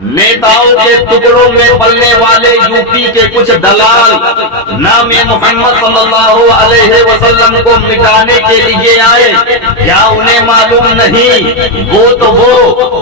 नेताओं के टुकड़ों में पलने वाले यूपी के कुछ दलाल नाम मोहम्मद सल्लल्लाहु अलैहि वसल्लम को मिटाने के लिए आए। क्या उन्हें मालूम नहीं वो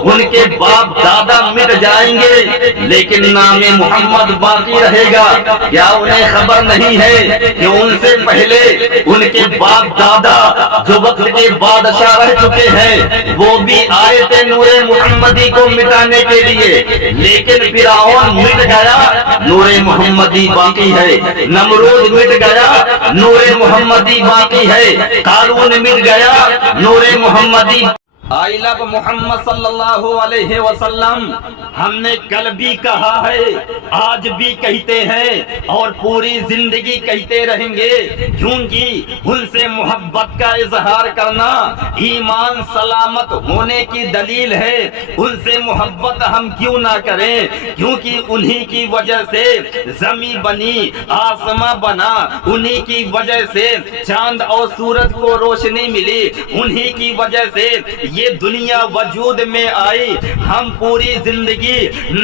उनके बाप दादा मिट जाएंगे लेकिन नाम मोहम्मद बाकी रहेगा। क्या उन्हें खबर नहीं है कि उनसे पहले उनके बाप दादा जो वक्त के बादशाह रह चुके हैं वो भी आए थे नूरे मुहम्मदी को मिटाने के लिए, लेकिन फिरौन मिट गया, नूरे मुहम्मदी बाकी है। नमरूद मिट गया, नूरे मुहम्मदी बाकी है। कारून मिट गया, नूरे मुहम्मदी। आई लव मोहम्मद सल्लल्लाहु अलैहि वसल्लम। हमने कल भी कहा है, आज भी कहते हैं और पूरी जिंदगी कहते रहेंगे, क्योंकि उनसे मोहब्बत का इजहार करना ईमान सलामत होने की दलील है। उनसे मोहब्बत हम क्यों ना करें, क्योंकि उन्हीं की वजह से जमी बनी, आसमां बना, उन्हीं की वजह से चांद और सूरज को रोशनी मिली, उन्हीं की वजह से ये दुनिया वजूद में आई। हम पूरी जिंदगी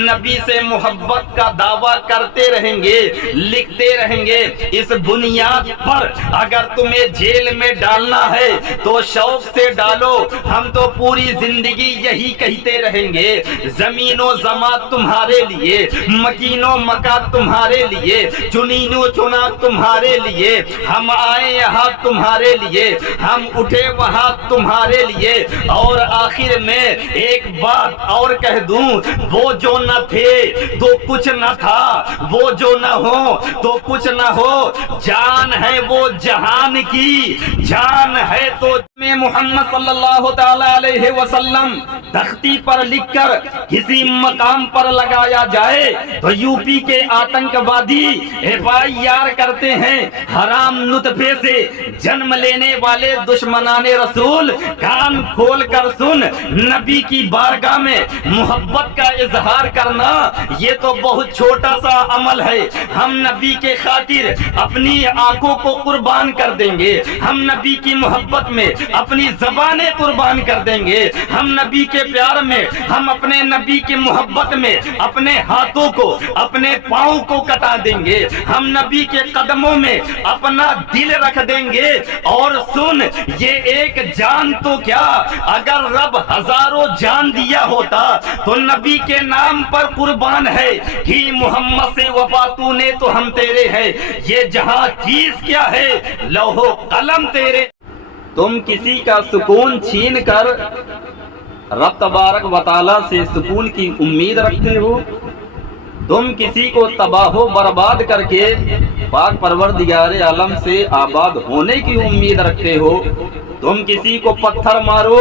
नबी से मोहब्बत का दावा करते रहेंगे, लिखते रहेंगे। इस बुनियाद पर अगर तुम्हें जेल में डालना है तो शौक से डालो, हम तो पूरी जिंदगी यही कहते रहेंगे। जमीनो जमा तुम्हारे लिए, मकीनो मका तुम्हारे लिए, चुनीनो चुना तुम्हारे लिए, हम आए यहाँ तुम्हारे लिए, हम उठे वहाँ तुम्हारे लिए। और आखिर में एक बात और कह दूं, वो जो न थे तो कुछ न था, वो जो न हो तो कुछ न हो। जान है वो जहान की, जान है तो में मोहम्मद सल्लल्लाहु ताला अलैहि वसल्लम तख्ती पर लिखकर किसी मकाम पर लगाया जाए तो यूपी के आतंकवादी FIR करते हैं। हराम नुतफे से जन्म लेने वाले दुश्मनाने रसूल, कान खोल कर सुन, नबी की बारगाह में मोहब्बत का इजहार करना ये तो बहुत छोटा सा अमल है। हम नबी के खातिर अपनी आंखों को कुर्बान कर देंगे, हम नबी की मोहब्बत में अपनी ज़बानें कुर्बान कर देंगे, हम नबी के प्यार में, हम अपने नबी की मोहब्बत में अपने हाथों को, अपने पाँव को कटा देंगे, हम नबी के कदमों में अपना दिल रख देंगे। और सुन, ये एक जान तो क्या, अगर रब हजारों जान दिया होता तो नबी के नाम पर कुर्बान है कि मोहम्मद से वफा तूने तो हम तेरे हैं। ये जहां चीज क्या है, लौहो कलम तेरे। तुम किसी का सुकून छीन कर रब तबारक व तआला से सुकून की उम्मीद रखते हो। तुम किसी को तबाहो बर्बाद करके पाक परवरदिगार आलम से आबाद होने की उम्मीद रखते हो। तुम किसी को पत्थर मारो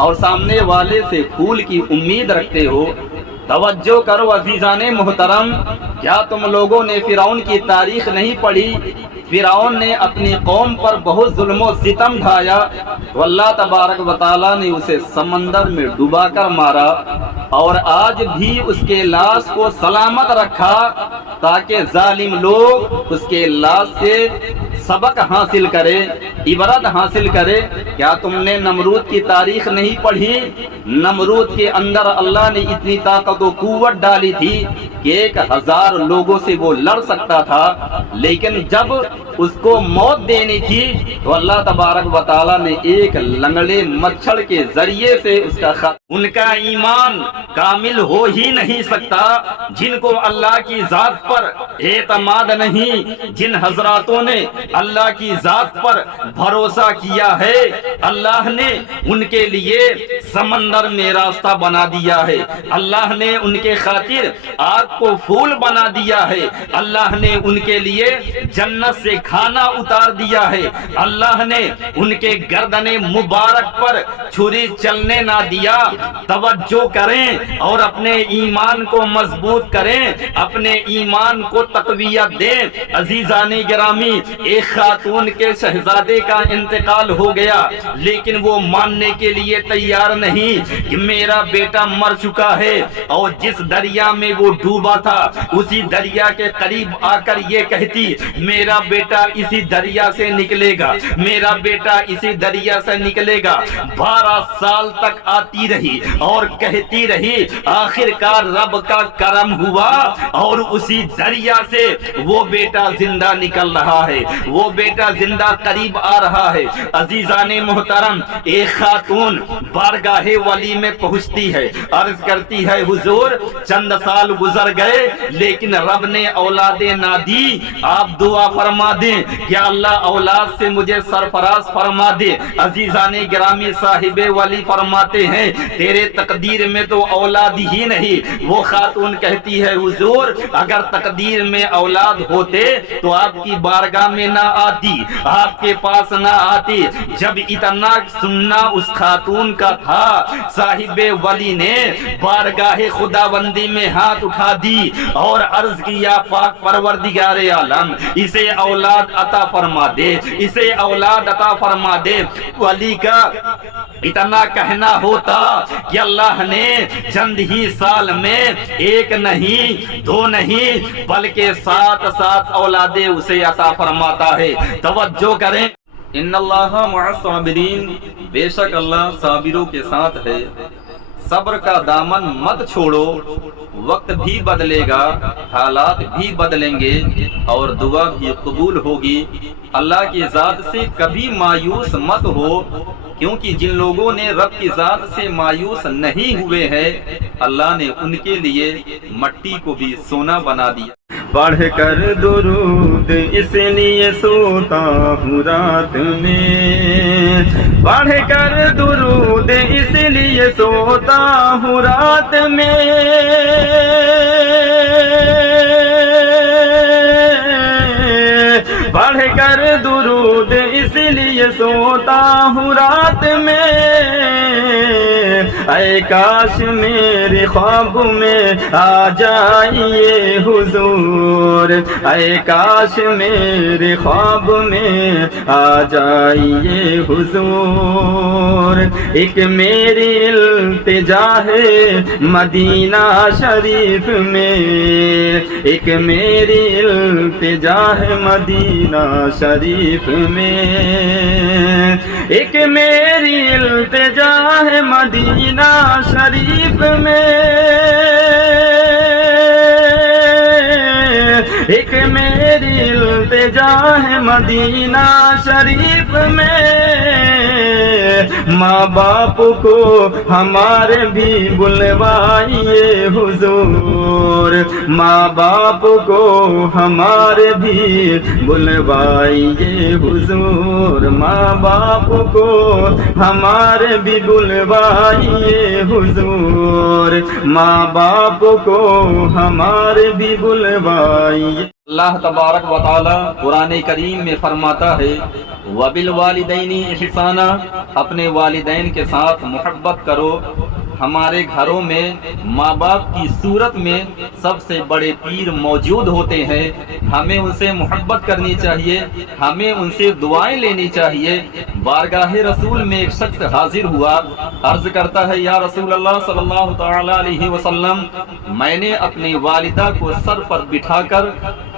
और सामने वाले से फूल की उम्मीद रखते हो। तवज्जो करो अजीजाने मोहतरम, क्या तुम लोगों ने फिरौन की तारीख नहीं पढ़ी? फिरौन ने अपनी कौम पर बहुत जुल्म सितम ढाया, तो अल्लाह तबारक व तआला ने उसे समंदर में डुबाकर मारा और आज भी उसके लाश को सलामत रखा ताकि जालिम लोग उसके लाश से सबक हासिल करे, इबरत हासिल करे। क्या तुमने नमरूद की तारीख नहीं पढ़ी? नमरूद के अंदर अल्लाह ने इतनी ताकत और कुव्वत डाली थी कि 1000 लोगों से वो लड़ सकता था, लेकिन जब उसको मौत देनी थी तो अल्लाह तबारक व तआला ने एक लंगड़े मच्छर के जरिए से उसका उनका ईमान कामिल हो ही नहीं सकता जिनको अल्लाह की जात पर एतमाद नहीं, जिन हजरातों ने अल्लाह की जात पर भरोसा किया है। अल्लाह ने उनके लिए समंदर में रास्ता बना दिया है, अल्लाह ने उनके खातिर आग को फूल बना दिया है, अल्लाह ने उनके लिए जन्नत से खाना उतार दिया है, अल्लाह ने उनके गर्दने मुबारक पर छुरी चलने ना दिया। तवज्जो करें और अपने ईमान को मजबूत करें, अपने ईमान को तकवियत दें। अजीजाने गिरामी, एक खातून के शहजादे بیٹے کا انتقال ہو گیا، لیکن وہ ماننے کے لیے تیار نہیں کہ میرا بیٹا مر چکا ہے، اور جس دریا میں وہ ڈوبا تھا اسی دریا کے قریب آ کر یہ کہتی میرا بیٹا اسی دریا سے نکلے گا، میرا بیٹا اسی دریا سے نکلے گا۔ 12 سال تک آتی رہی اور کہتی رہی، آخر کار رب کا کرم ہوا اور اسی دریا سے وہ بیٹا زندہ نکل رہا ہے، وہ بیٹا زندہ قریب آ رہا ہے۔ عزیزان محترم، ایک خاتون بارگاہ ولی میں پہنچتی ہے، عرض کرتی ہے حضور چند سال گزر گئے لیکن رب نے اولاد نہ دی، آپ دعا فرما دیں کہ اللہ اولاد سے مجھے سرفراز فرما دے۔ عزیزان گرامی، صاحب ولی فرماتے ہیں تیرے تقدیر میں تو اولاد ہی نہیں۔ وہ خاتون کہتی ہے حضور اگر تقدیر میں اولاد ہوتے تو آپ کی بارگاہ میں نہ آتی، آپ کے پاس نہ آتی۔ جب اتنا سننا اس خاتون کا تھا، صاحب ولی نے بارگاہ خداوندی میں ہاتھ اٹھا دی اور عرض کیا پاک پروردگار عالم اسے اولاد عطا فرما دے، اسے اولاد عطا فرما دے۔ ولی کا اتنا کہنا ہوتا کہ اللہ نے چند ہی سال میں ایک نہیں دو نہیں بلکہ 7 اولاد اسے عطا فرماتا ہے۔ توجہ کریں، ان اللہ مع الصابرین، بے شک اللہ صابروں کے ساتھ ہے۔ صبر کا دامن مت چھوڑو، وقت بھی بدلے گا، حالات بھی بدلیں گے اور دعا بھی قبول ہوگی۔ اللہ کی ذات سے کبھی مایوس مت ہو، کیونکہ جن لوگوں نے رب کی ذات سے مایوس نہیں ہوئے ہیں اللہ نے ان کے لیے مٹی کو بھی سونا بنا دیا۔ پڑھ کر درود اس لیے سوتا ہوں رات میں، پڑھ کر درود اس لیے سوتا ہوں رات میں، پڑھ کر درود اس لیے سوتا ہوں رات میں، اے کاش میرے خواب میں آ جائیے حضور، اے کاش میرے خواب میں آ جائیے حضور۔ ایک میری التجا ہے مدینہ شریف میں، ایک میری التجا ہے مدینہ شریف میں، ایک میری التجا ہے مدینہ شریف میں، ایک میری التجا ہے مدینہ شریف میں، ماں باپ کو ہمارے بھی بلوائیے حضور، ماں باپ کو ہمارے بھی بلوائیے حضور، ماں باپ کو ہمارے بھی بلوائیے حضور، ماں باپ کو ہمارے بھی بلوائیے۔ اللہ تبارک و تعالی قرآن کریم میں فرماتا ہے وَبِالْوَالِدَيْنِ إِحْسَانًا، اپنے والدین کے ساتھ محبت کرو۔ ہمارے گھروں میں ماں باپ کی صورت میں سب سے بڑے پیر موجود ہوتے ہیں، ہمیں ان سے محبت کرنی چاہیے، ہمیں ان سے دعائیں لینی چاہیے۔ بارگاہ رسول میں ایک شخص حاضر ہوا، عرض کرتا ہے یا رسول اللہ صلی اللہ تعالی علیہ وسلم، میں نے اپنی والدہ کو سر پر بٹھا کر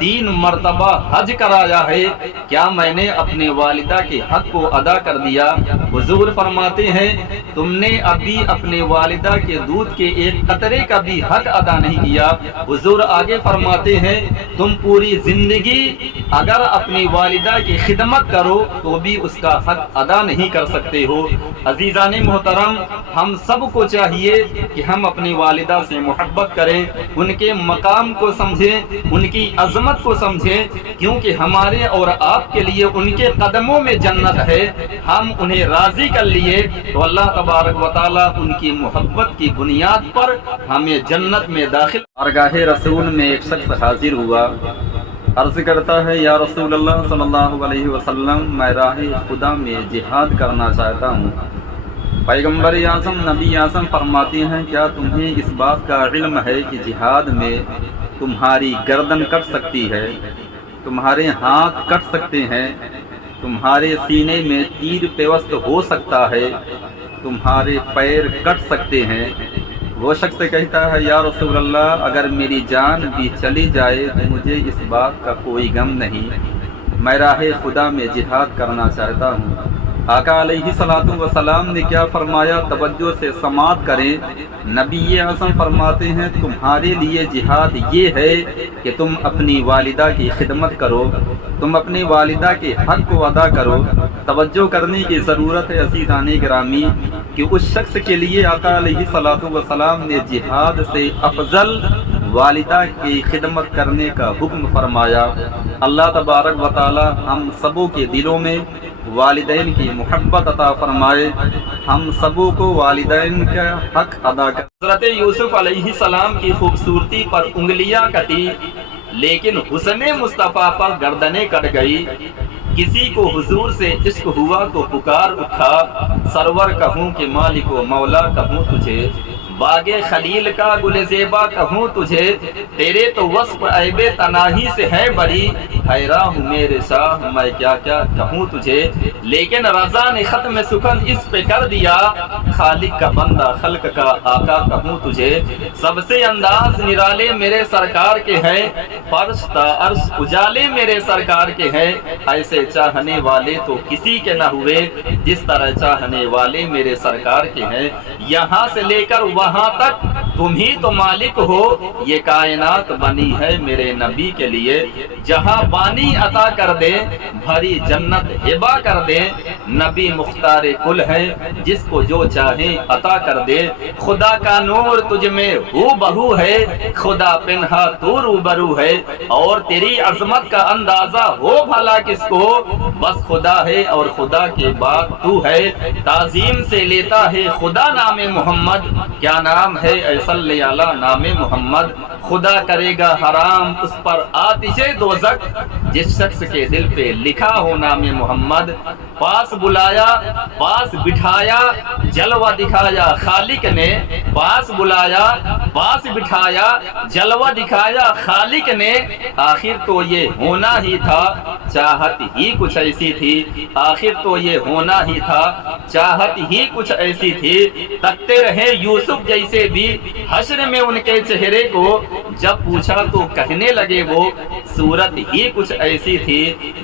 3 مرتبہ حج کرایا ہے، کیا میں نے اپنے والدہ کے حق کو ادا کر دیا؟ حضور فرماتے ہیں تم نے ابھی اپنے والدہ کے دودھ کے ایک قطرے کا بھی حق ادا نہیں کیا۔ حضور آگے فرماتے ہیں تم پوری زندگی اگر اپنی والدہ کی خدمت کرو تو بھی اس کا حق ادا نہیں کر سکتے ہو۔ عزیزان محترم، ہم سب کو چاہیے کہ ہم اپنی والدہ سے محبت کریں، ان کے مقام کو سمجھیں، ان کی عظمت کو سمجھیں، کیونکہ ہمارے اور آپ کے لیے ان کے قدموں میں جنت ہے۔ ہم انہیں راضی کر لیے تو اللہ تبارک و تعالیٰ ان کی محبت کی بنیاد پر ہمیں جنت میں داخل۔ بارگاہ رسول میں ایک شخص حاضر ہوا، عرض کرتا ہے یا رسول اللہ صلی اللہ علیہ وسلم، میں راہ خدا میں جہاد کرنا چاہتا ہوں۔ پیغمبر اعظم نبی اعظم فرماتے ہیں کیا تمہیں اس بات کا علم ہے کہ جہاد میں تمہاری گردن کٹ سکتی ہے، تمہارے ہاتھ کٹ سکتے ہیں، तुम्हारे सीने में तीर पेवस्त हो सकता है, तुम्हारे पैर कट सकते हैं। वो शख्स कहता है, या रसूल अल्लाह, अगर मेरी जान भी चली जाए तो मुझे इस बात का कोई गम नहीं, मैं राह खुदा में जिहाद करना चाहता हूँ। आका अलैहिस्सलातु वस्सलाम ने क्या फरमाया, तवज्जो से समाअत करें। नबी आज़म फरमाते हैं, तुम्हारे लिए जिहाद ये है कि तुम अपनी वालिदा की खिदमत करो, तुम अपनी वालिदा के हक को अदा करो। तवज्जो करने की ज़रूरत है अज़ीज़ाने गिरामी कि उस शख्स के लिए आका अलैहिस्सलातु वस्सलाम ने जिहाद से अफजल वालिदा की खिदमत करने का हुक्म फरमाया। अल्लाह तबारक व तआला हम सबों के दिलों में वालिदैन की मोहब्बत अता फरमाए, हम सबों को वालिदैन का हक अदा कर। हज़रत यूसुफ अलैहिस्सलाम की खूबसूरती पर उंगलियां कटी, लेकिन हुस्ने मुस्तफ़ा पर गर्दनें कट गई। किसी को हुजूर से इश्क हुआ तो पुकार उठा, सरवर कहूँ कि मालिक व मौला कहूँ तुझे, बागे खलील का गुलज़ेबा कहूँ तुझे, तेरे तो वस्फ ऐबे तनाही से है बड़ी, हैरान हूँ मेरे शाह मैं क्या क्या कहूँ तुझे। लेकिन रज़ा ने ख़त्म सुखन इस पे कर दिया, खालिक का बंदा खल्क का आका कहूँ तुझे। सबसे अंदाज निराले मेरे सरकार के हैं, फर्श ता अर्श उजाले मेरे सरकार के हैं। ऐसे चाहने वाले तो किसी के न हुए, जिस तरह चाहने वाले मेरे सरकार के हैं। यहाँ से लेकर वहाँ तक तुम ही तो मालिक हो, ये कायनात बनी है मेरे नबी के लिए। जहाँ बानी अता कर दे, भरी जन्नत हिबा कर दे, नबी मुख्तार कुल है, जिसको जो चाहे अता कर दे। खुदा का नूर तुझ में हू बहू है, खुदा पिन्हा तू रूबरू है, और तेरी अजमत का अंदाजा हो भला किसको, बस खुदा है और खुदा के बाद तू है। ताजीम से लेता है खुदा नामे मोहम्मद, क्या नाम है सल्ले अला नामे मोहम्मद। खुदा करेगा हराम उस पर आतिशे दोज़ख, जिस शख्स के दिल पे लिखा हो नामे मोहम्मद। पास बुलाया, पास बिठाया, जलवा दिखाया खालिक ने, पास बुलाया, पास बिठाया, जलवा दिखाया खालिक ने। आखिर तो ये होना ही था, चाहत ही कुछ ऐसी थी, आखिर तो ये होना ही था, चाहत ही कुछ ऐसी थी। तकते रहे यूसुफ जैसे भी हश्र में उनके चेहरे को, जब पूछा तो कहने लगे वो सूरत ही कुछ ऐसी थी,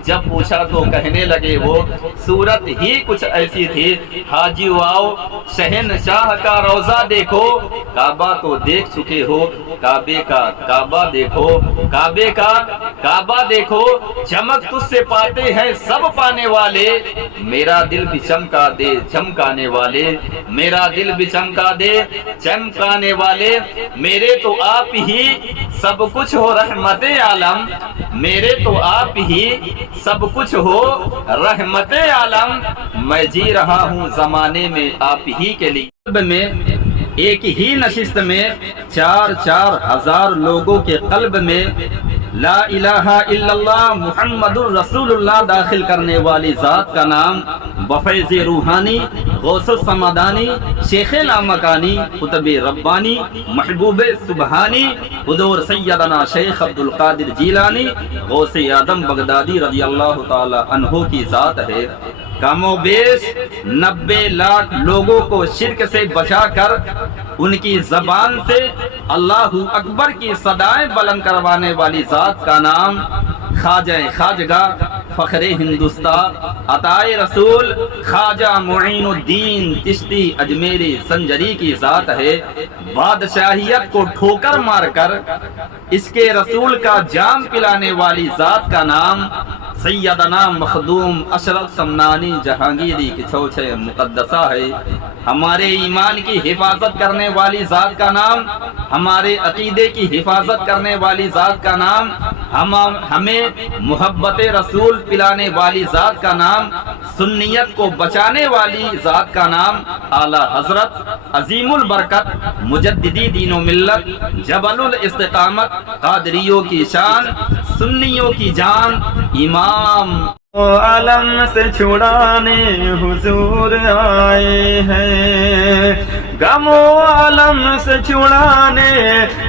जब पूछा तो कहने लगे वो सूरत ही कुछ ऐसी थी। हाजी आओ शहनशाह का रोजा देखो, काबा तो देख चुके हो, काबे का काबा देखो, काबे का काबा देखो। चमक तुझसे पाते हैं सब पाने वाले, मेरा दिल भी चमका दे चमकाने वाले, मेरा दिल भी चमका दे चमकाने वाले। मेरे तो आप ही सब कुछ हो रहमते आलम, मेरे तो आप ही सब कुछ हो रहमते आलम। मैं जी रहा हूँ जमाने में आप ही के लिए। में एक ही नशिस्त में 4-4 हजार लोगों के कल्ब में ला इलाहा इल्लल्लाह मुहम्मदुर रसूलुल्लाह दाखिल करने वाली जात का नाम बफैज़ रूहानी, गौसुस समदानी, शेख लामकानी, कुतुब रब्बानी, महबूब सुबहानी, हुजूर सैयदना शेख अब्दुल कादिर जीलानी, गौसे आदम बगदादी रज़ी अल्लाह ताला अन्हु की जात है। कमो बेश 90 लाख लोगों को शिर्क से बचाकर उनकी जबान से अल्लाहू अकबर की सदाएं बुलंद करवाने वाली जात का नाम ख्वाजा खाजगा फखरे हिंदुस्तान अताए रसूल ख्वाजा मुईनुद्दीन चिश्ती अजमेरी संजरी की जात है। बादशाहियत को ठोकर मारकर इसके रसूल का जाम पिलाने वाली जात का नाम सैयदना मखदूम अशरफ समनानी जहांगीरी की छौछे मुकद्दसा है। हमारे ईमान की हिफाजत करने वाली जात का नाम, हमारे अकीदे की हिफाजत करने वाली जात का नाम, हमें मोहब्बत रसूल पिलाने वाली जात का नाम, सुन्नियत को बचाने वाली जात का नाम आला हजरत अजीमुल बरकत मुजद्दिदी दीनो मिल्लत जबलुल इस्तिकामत कादरियों की शान सुन्नियों की जान इमाम आलम से छुड़ाने हुजूर आए हैं, गमो आलम से छुड़ाने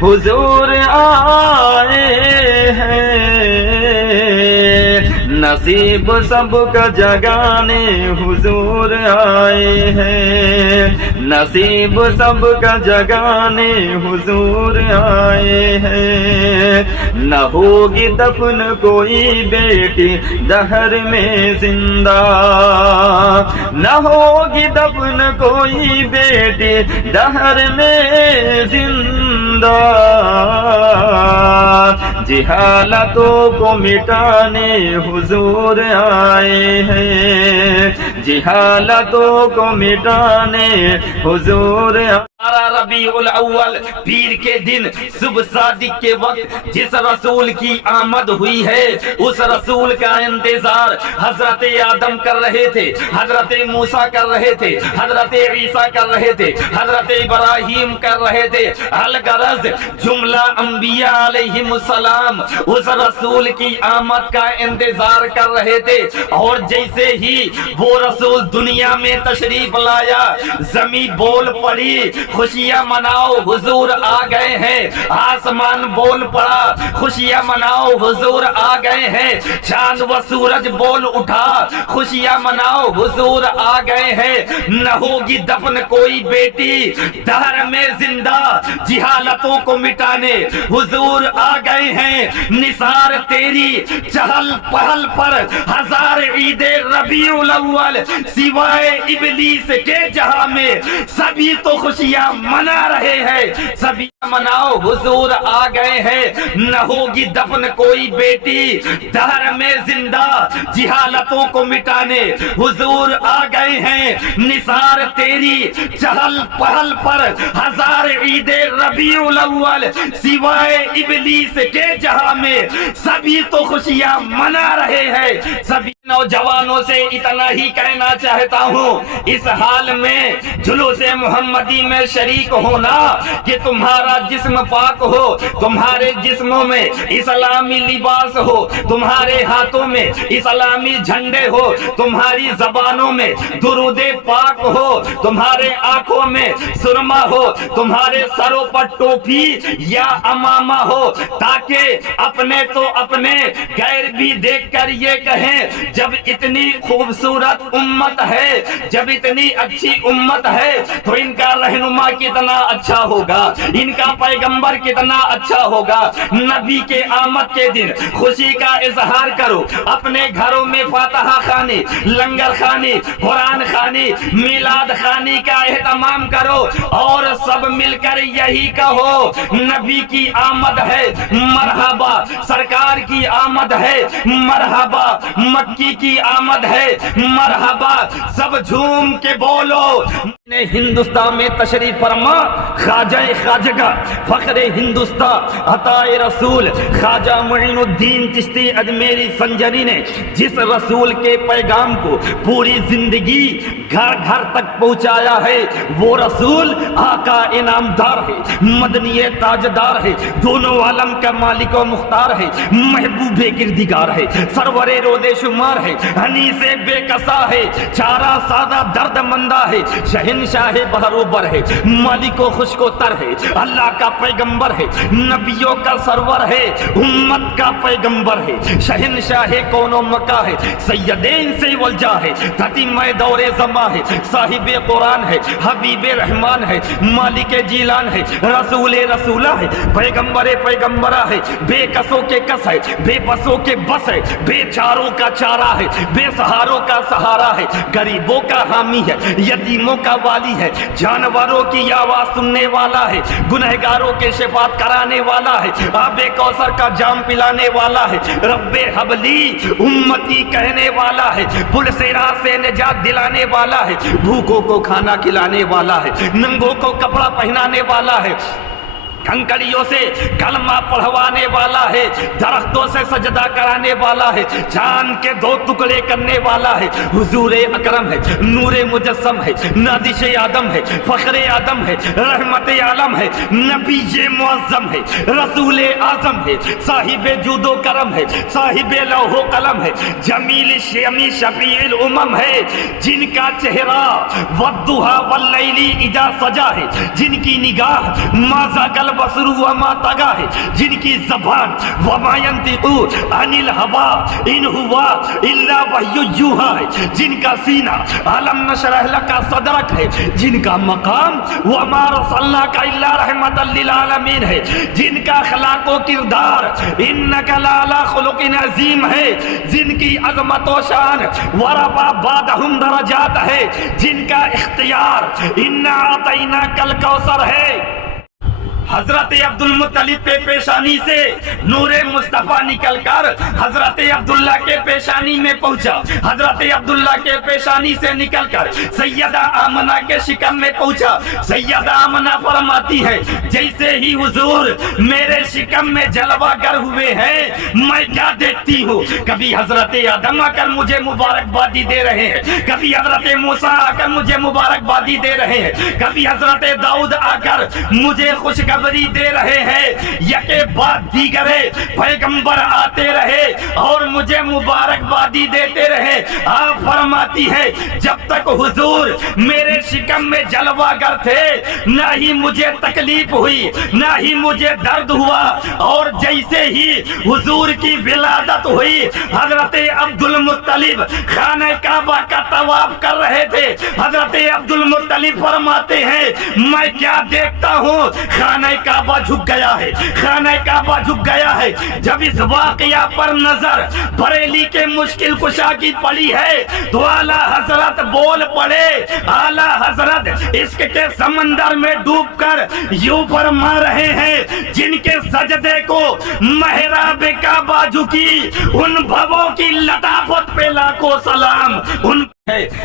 हुजूर आए हैं। نصیب سب کا جگانے حضور آئے ہیں، نصیب سب کا جگانے حضور آئے ہیں، نہ ہوگی دفن کوئی بیٹی دہر میں زندہ، نہ ہوگی دفن کوئی بیٹی دہر میں زندہ، جہالتوں کو مٹانے حضور آئے ہیں، جہالتوں کو مٹانے حضور آئے۔ ربیع الاول پیر کے دن صبح صادق کے وقت جس رسول کی آمد ہوئی ہے اس رسول کا انتظار حضرت آدم کر رہے تھے، حضرت موسیٰ کر رہے تھے، حضرت عیسیٰ کر رہے تھے، حضرت ابراہیم کر رہے تھے۔ الغرض جملہ انبیاء علیہم السلام اس رسول کی آمد کا انتظار کر رہے تھے، اور جیسے ہی وہ رسول دنیا میں تشریف لایا زمین بول پڑی، خوشیاں مناؤ حضور آ گئے ہیں، آسمان بول پڑا خوشیاں مناؤ حضور آ گئے ہیں، چاند و سورج بول اٹھا خوشیاں مناؤ حضور آ گئے ہیں، نہ ہوگی دفن کوئی بیٹی دہر میں زندہ، جہالتوں کو مٹانے حضور آ گئے ہیں، نثار تیری چہل پہل پر ہزار عید ربیع الاول سوائے ابلیس کے جہاں میں سبھی تو خوشیاں منا رہے ہیں، سبھی مناؤ حضور آ گئے ہیں، نہ ہوگی دفن کوئی بیٹی دہر میں زندہ، جہالتوں کو مٹانے حضور آ گئے ہیں، نثار تیری چہل پہل پر ہزار عید ربیع الاول سوائے ابلیس کے جہاں میں سبھی تو خوشیاں منا رہے ہیں۔ سبھی نوجوانوں سے اتنا ہی کہنا چاہتا ہوں، اس حال میں جلوس محمدی میں شریک ہونا کہ تمہارا جسم پاک ہو، تمہارے جسموں میں اسلامی لباس ہو، تمہارے ہاتھوں میں اسلامی جھنڈے ہو، تمہاری زبانوں میں درود پاک ہو، تمہارے آنکھوں میں سرما ہو، تمہارے سروں پر ٹوپی یا امامہ ہو، تاکہ اپنے تو اپنے غیر بھی دیکھ کر یہ کہیں جب اتنی خوبصورت امت ہے، جب اتنی اچھی امت ہے تو ان کا رہنما کتنا اچھا ہوگا، ان کا پیغمبر کتنا اچھا ہوگا۔ نبی کے آمد کے دن خوشی کا اظہار کرو، اپنے گھروں میں فاتحہ خوانی، لنگر خوانی، قرآن خوانی، میلاد خوانی کا اہتمام کرو، اور سب مل کر یہی کہو نبی کی آمد ہے مرحبا، سرکار کی آمد ہے مرحبا، مکی کی آمد ہے مرحبا، سب جھوم کے بولو۔ ہندوستان میں تشریف فرما خواجہ خواجگہ فخر ہندوستان عطا رسول خواجہ معین الدین چشتی اجمیری سنجری نے جس رسول کے پیغام کو پوری زندگی گھر گھر تک پہنچایا ہے، وہ رسول آقا انعامدار ہے، مدنی تاجدار ہے، دونوں عالم کا مالک و مختار ہے، محبوب کردگار ہے، سرور روز شمار ہے، انیس بے کسا ہے، چارہ سادہ درد مندہ ہے، شہنشاہ بہروبر ہے، مالک و خوش کو تر ہے، اللہ کا پیغمبر ہے، نبیوں کا سرور ہے، امت کا پیغمبر ہے، شہنشاہ کون و مکہ ہے، سیدین سے والجا ہے، تتمہ دور زماں ہے، صاحب قرآن ہے، حبیب رحمان ہے، مالک جیلان ہے، رسول رسولہ ہے، پیغمبر پیغمبرہ ہے، بے کسوں کے کس ہے، بے بسوں کے بس ہے، بے چاروں کا چارہ ہے، بے سہاروں کا سہارا ہے، غریبوں کا حامی ہے، یتیموں کا والی ہے، جانوروں کی آواز سننے والا ہے، گنہگاروں کے شفاعت کرانے والا ہے، آب کوثر کا جام پلانے والا ہے، رب حبلی امتی کہنے والا ہے، پلسرا سے نجات دلانے والا ہے، بھوکوں کو کھانا کھلانے والا ہے، ننگوں کو کپڑا پہنانے والا ہے، کنکڑیوں سے کلمہ پڑھوانے والا ہے، درختوں سے سجدہ کرانے والا ہے، چاند کے دو ٹکڑے کرنے والا ہے، حضور اکرم ہے، نور مجسم ہے، نادش آدم ہے، فخر آدم ہے، رحمت عالم ہے، نبی معظم ہے، رسول اعظم ہے، صاحب جود و کرم ہے، صاحب لوح و قلم ہے، جمیل شمی شفیع الامم ہے، جن کا چہرہ والضحی واللیل اذا سجا ہے، جن کی نگاہ ما زاغ البصر وما طغى ہے، جن کی زبان وما ينطق عن الهوى ان هو الا وحی یوحی ہے، جن کا سینہ الم نشرح لک صدرک ہے، جن کا مقام وما رسلناک الا رحمتا للعالمین ہے، جن کا اخلاق و کردار انک لعلی خلق عظیم ہے، جن کی عظمت و شان ورفع بعدہم درجات ہے، جن کا اختیار انا اعطیناک الکوثر ہے۔ حضرت عبد المطلب پہ پیشانی سے نور مصطفیٰ نکل کر حضرت عبداللہ کے پیشانی میں پہنچا، حضرت عبداللہ کے پیشانی سے نکل کر سیدہ آمنہ کے شکم میں پہنچا۔ سیدہ آمنہ فرماتی ہے جیسے ہی حضور میرے شکم میں جلوہ گر ہوئے ہیں میں کیا دیکھتی ہوں، کبھی حضرت آدم آ کر مجھے مبارکبادی دے رہے ہیں، کبھی حضرت موسیٰ آ کر مجھے مبارکبادی دے رہے ہیں، کبھی حضرت داؤد آ کر مجھے خوشخبری دے رہے ہیں، یکے بعد دیگرے پیغمبر آتے رہے اور مجھے مبارکبادی دیتے رہے۔ آپ فرماتی ہے جب تک حضور میرے شکم میں جلوہ گر تھے نہ ہی مجھے تکلیف ہوئی نہ ہی مجھے درد ہوا، اور جیسے ہی حضور کی ولادت ہوئی حضرت عبد المطلب خانہ کعبہ کا طواف کر رہے تھے۔ حضرت عبد المطلب فرماتے ہیں میں کیا دیکھتا ہوں، خانہ کعبہ جھک گیا ہے، خانہ کعبہ جھک گیا ہے۔ جب اس واقعہ پر نظر بریلی کے مشکل کشا کی پڑی ہے تو اعلیٰ حضرت بول پڑے، اعلیٰ حضرت عشق کے سمندر میں ڈوب کر یوں فرما رہے ہیں جن کے سجدے کو محراب کعبہ جھکی ان بھووں کی لطافت پہ لاکھوں سلام۔ ان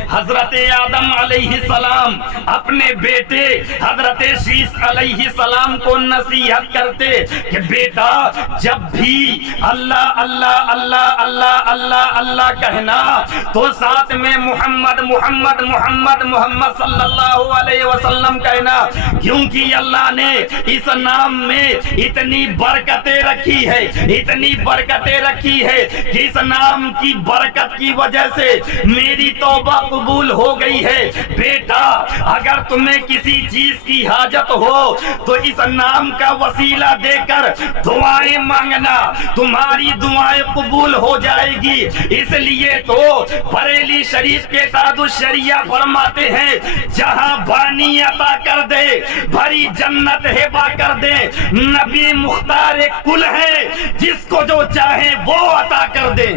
حضرت آدم علیہ السلام اپنے بیٹے حضرت شیس علیہ السلام کو نصیحت کرتے کہ بیٹا جب بھی اللہ اللہ اللہ اللہ اللہ اللہ کہنا تو ساتھ میں محمد محمد محمد محمد صلی اللہ علیہ وسلم کہنا، کیونکہ اللہ نے اس نام میں اتنی برکتیں رکھی ہے، اتنی برکتیں رکھی ہے کہ اس نام کی برکت کی وجہ سے میری توبہ قبول ہو گئی ہے۔ بیٹا اگر تمہیں کسی چیز کی حاجت ہو تو اس نام کا وسیلہ دے کر دعائیں مانگنا، تمہاری دعائیں قبول ہو جائے گی۔ اس لیے تو بریلی شریف کے تاج الشریعہ فرماتے ہیں جہاں بانی عطا کر دے بھری جنت ہبا کر دے، نبی مختار کل ہے جس کو جو چاہے وہ عطا کر دے۔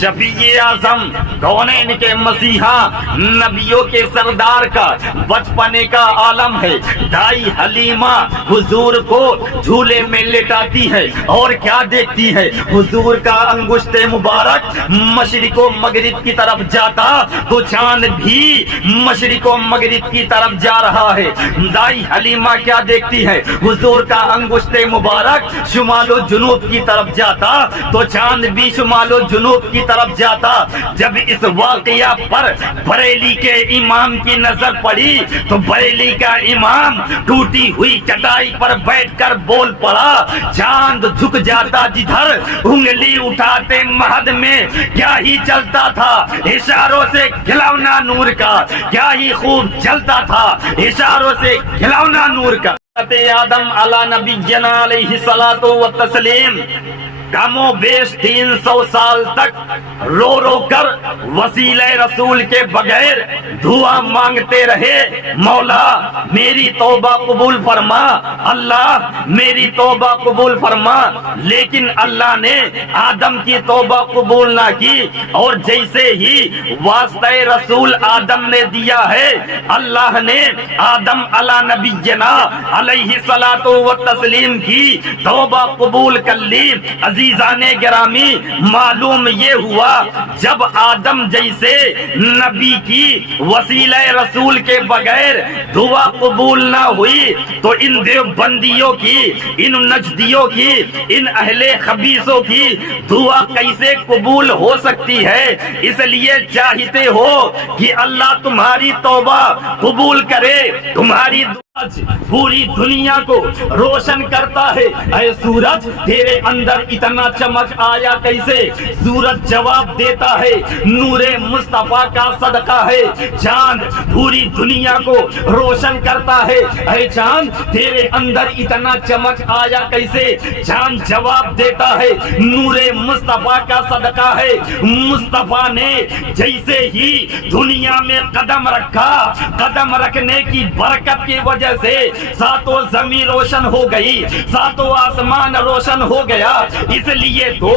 شفیع اعظم کونین کے مسیحا نبیوں کے سردار کا بچپنے کا عالم ہے۔ دائی حلیمہ حضور کو جھولے میں لٹاتی ہے اور کیا دیکھتی ہے، حضور کا انگشت مبارک مشرق و مغرب کی طرف جاتا تو چاند بھی مشرق و مغرب کی طرف جا رہا ہے۔ دائی حلیمہ کیا دیکھتی ہے، حضور کا انگشت مبارک شمال و جنوب کی طرف جاتا تو چاند بھی شمال و جنوب کی طرف جاتا۔ جب اس واقعہ پر بریلی کے امام کی نظر پڑی تو بریلی کا امام ٹوٹی ہوئی چٹائی پر بیٹھ کر بول پڑا، چاند جھک جاتا جدھر انگلی اٹھاتے مہد میں کیا ہی چلتا تھا، اشاروں سے کھلونا نور کا کیا ہی خوب چلتا تھا، اشاروں سے کھلونا نور کا۔ آدم علی نبینا علیہ الصلوۃ والتسلیم کم و بیش 300 سال تک رو رو کر وسیلہ رسول کے بغیر دعا مانگتے رہے، مولا میری توبہ قبول فرما، اللہ میری توبہ قبول فرما، لیکن اللہ نے آدم کی توبہ قبول نہ کی، اور جیسے ہی واسطہ رسول آدم نے دیا ہے اللہ نے آدم علی نبینا علیہ الصلوۃ والتسلیم کی توبہ قبول کر لی۔ عزیزان گرامی، معلوم یہ ہوا جب آدم جیسے نبی کی وسیلہ رسول کے بغیر دعا قبول نہ ہوئی تو ان دیوبندیوں کی، ان نجدیوں کی، ان اہل خبیثوں کی دعا کیسے قبول ہو سکتی ہے؟ اس لیے چاہتے ہو کہ اللہ تمہاری توبہ قبول کرے، تمہاری पूरी दुनिया को रोशन करता है। ऐ सूरज तेरे अंदर इतना चमक आया कैसे? सूरज जवाब देता है नूरे मुस्तफा का सदका है। चांद पूरी दुनिया को रोशन करता है। ऐ चांद तेरे अंदर इतना चमक आया कैसे? चांद जवाब देता है नूरे मुस्तफा का सदका है। मुस्तफा ने जैसे ही दुनिया में कदम रखा, कदम रखने की बरकत की वजह से सातों जमीन रोशन हो गई, सातों आसमान रोशन हो गया। इसलिए तो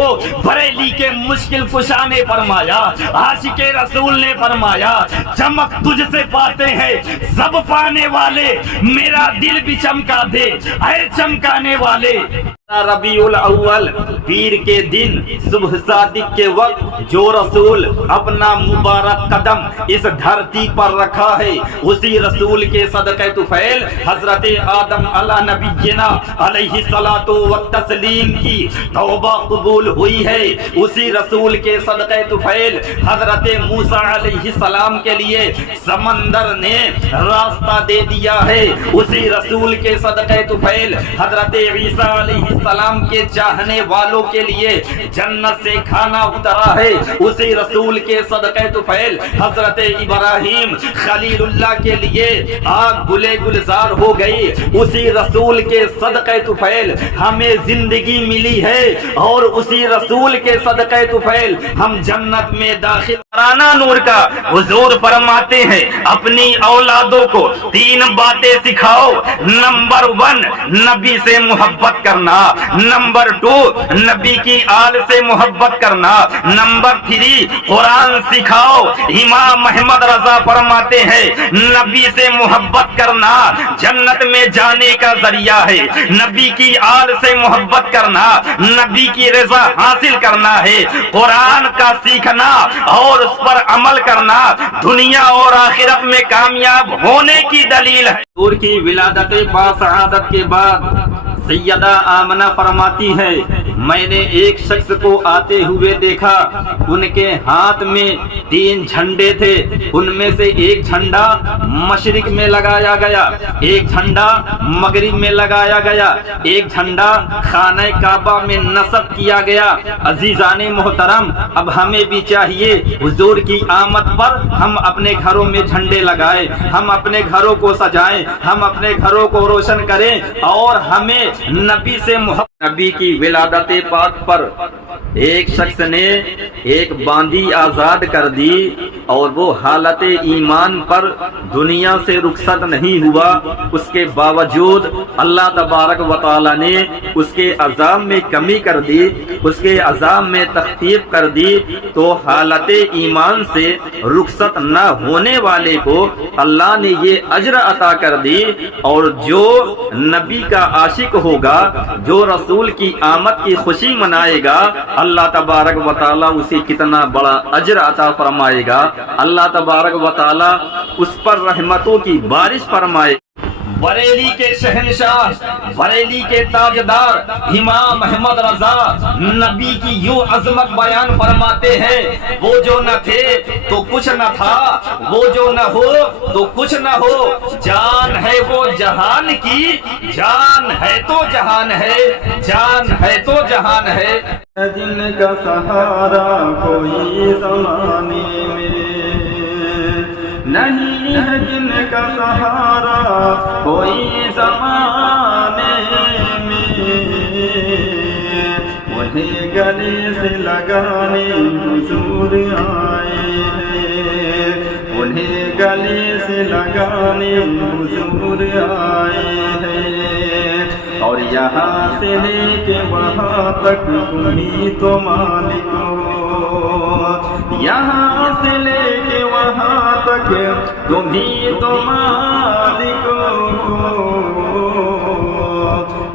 बरेली के मुश्किल कुशा ने फरमाया, आशिके रसूल ने फरमाया, चमक तुझसे पाते हैं सब पाने वाले, मेरा दिल भी चमका दे ऐ चमकाने वाले। रबीउल अव्वल पीर के दिन सुबह सादिक के वक्त जो रसूल अपना मुबारक कदम इस धरती पर रखा है, उसी रसूल के सदक़े तुफैल हजरत आदम अला नबीना अलैहि सलातो व तस्लीम की तौबा कबूल हुई है। उसी रसूल के सदक़े तुफैल हजरत मूसा अलैहि सलाम के लिए समंदर ने रास्ता दे दिया है। उसी रसूल के सदक़े तुफैल हजरत ईसा अलैहि सलाम के चाहने वालों के लिए जन्नत से खाना उतरा है। उसी रसूल के सदक़े तुफैल हजरत इब्राहिम खलीलुल्लाह के लिए आग गुले गुलजार हो गई। उसी रसूल के सदक़े तुफैल हमें जिंदगी मिली है और उसी रसूल के सदक़े तुफैल हम जन्नत में दाखिल। राना नूर का हुजूर फरमाते हैं अपनी औलादों को 3 बातें सिखाओ। नंबर 1 नबी से मोहब्बत करना, नंबर 2 नबी की आल से मोहब्बत करना, नंबर 3 कुरान सिखाओ। इमाम अहमद रजा फरमाते हैं नबी से मोहब्बत करना जन्नत में जाने का जरिया है। नबी की आल से मोहब्बत करना नबी की रजा हासिल करना है। कुरान का सीखना और उस पर अमल करना दुनिया और आखिरत में कामयाब होने की दलील है। हुजूर की विलादत बासआदत के बाद सैयदा आमना फरमाती है, मैंने एक शख्स को आते हुए देखा, उनके हाथ में 3 झंडे थे। उनमें से एक झंडा मशरिक में लगाया गया, एक झंडा मगरिब में लगाया गया, एक झंडा खाना काबा में नस्ब किया गया। अजीजाने मोहतरम, अब हमें भी चाहिए हुजूर की आमद पर हम अपने घरों में झंडे लगाएं, हम अपने घरों को सजाएं, हम अपने घरों को रोशन करें और हमें नबी से मोहब्बत। नबी की विलादत पाक पर एक शख्स ने एक बांदी आजाद कर दी और वो हालत ईमान पर दुनिया से रुखसत नहीं हुआ। उसके बावजूद अल्लाह तबारक व तआला ने उसके अज़ाब में कमी कर दी, उसके अज़ाब में तख़फ़ीफ़ कर दी। तो हालत ईमान से रुखसत न होने वाले को अल्लाह ने ये अज्र अता कर दी। और जो नबी का आशिक होगा, जो रसूल की आमद की खुशी मनाएगा, अल्लाह तबारक व तआला उसे कितना बड़ा अज्र अता फरमाएगा। अल्लाह तबारक व तआला उस पर रहमतों की बारिश फरमाए। बरेली के शहनशाह, बरेली के ताजदार इमाम अहमद रजा नबी की यूं अजमत बयान फरमाते हैं, वो जो न थे तो कुछ न था, वो जो न हो तो कुछ न हो, जान है वो जहान की, जान है तो जहान है, जान है तो जहान है। जिनका सहारा कोई ज़माने में नहीं है, जिनका सहारा कोई ज़माने में, उन्हें गले से लगाने हुजूर आए हैं, उन्हें गले से लगाने हुजूर आए हैं। और यहाँ से लेके वहाँ तक तुम्ही तो मालिक हो, यहाँ से लेके वहाँ तक तुम्ही तो मालिक हो।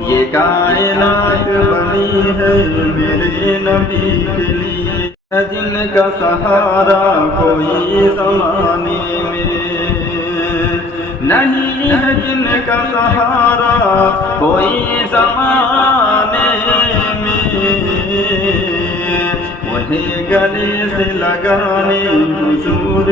ये कायनात बनी है मेरे नबी के लिए, जिनका सहारा कोई ज़माने में नहीं है, जिनका सहारा कोई ज़माने में, उन्हें गले से लगाने हुजूर